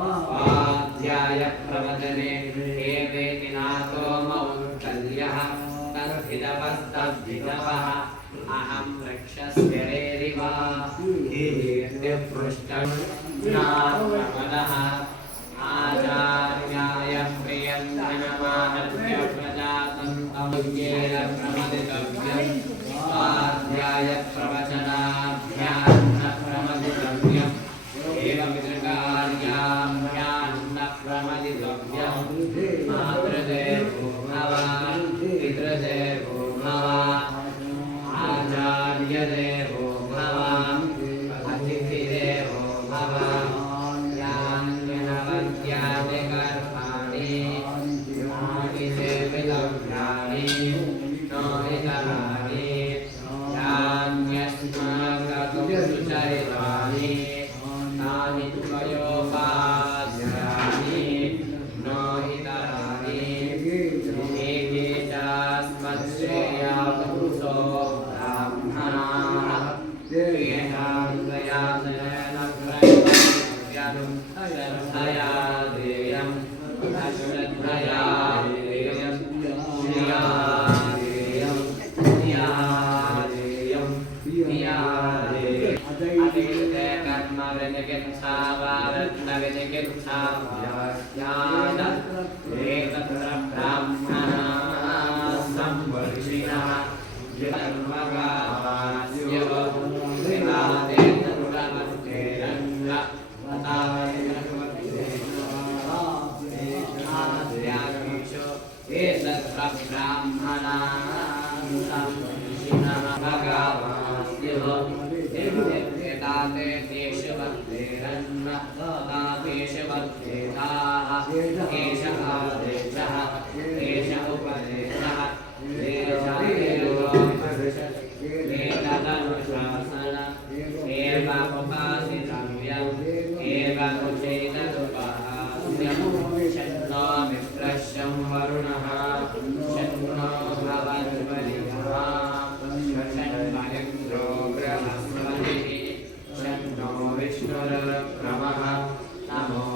स्वाध्याय प्रवचने एवेति नाथो मौत्कल्यः तद्भिदवस्तद्भिदवः अहं वृक्षस्य रेरिवा कीर्तिपृष्ठं नामनः आचार्याय प्रियं धनमाहत्य प्रजातन्तमुज्ञेन प्रमदितव्यम् स्वाध्याय प्रवचनाभ्यां न प्रमदितव्यम् एवमिदृकार्याभ्यां न प्रमदितव्यम् मातृदेवो भव पितृदेवो भव आचार्यदेवो भव अतिथिदेवो भव यान्यनवद्यादिकर्माणि यानि सेवितव्यानि न इतराणि यान्यस्माकं सुचरितानि तानि त्वयोपास्यानि न इतराणि एके चास्मच्छ्रेया पुरुषो ब्राह्मणाः येषां प्रयासेन प्रयतव्यं श्रद्धया देयम् अश्रद्धया देयम् श्रिया देयम् धिया देयम् धिया देयम् अतिविदते कर्मविनिकिंसा वारत्नविनिकिंसा व्याख्यात एतत्र ब्राह्मणाः संवर्षिणः धर्मकामास्य विनादेन रुलमत्तेरङ्ग एतत्र ब्राह्मणाः संवर्षिणः भगवास्य एताते देशवत्तेरन्न तापेशवत्तेताः एष आदेशः एष उपदेशः एतदनुशासन एव उपासितव्यम् एव उचैतदुपहास्यम् शन्नो मित्रश्चं वरुणः शन्नो भवद्वरियः शन्मयन्द्रो बृहस्पतिः शन्नो विष्णुर्क्रमः नमो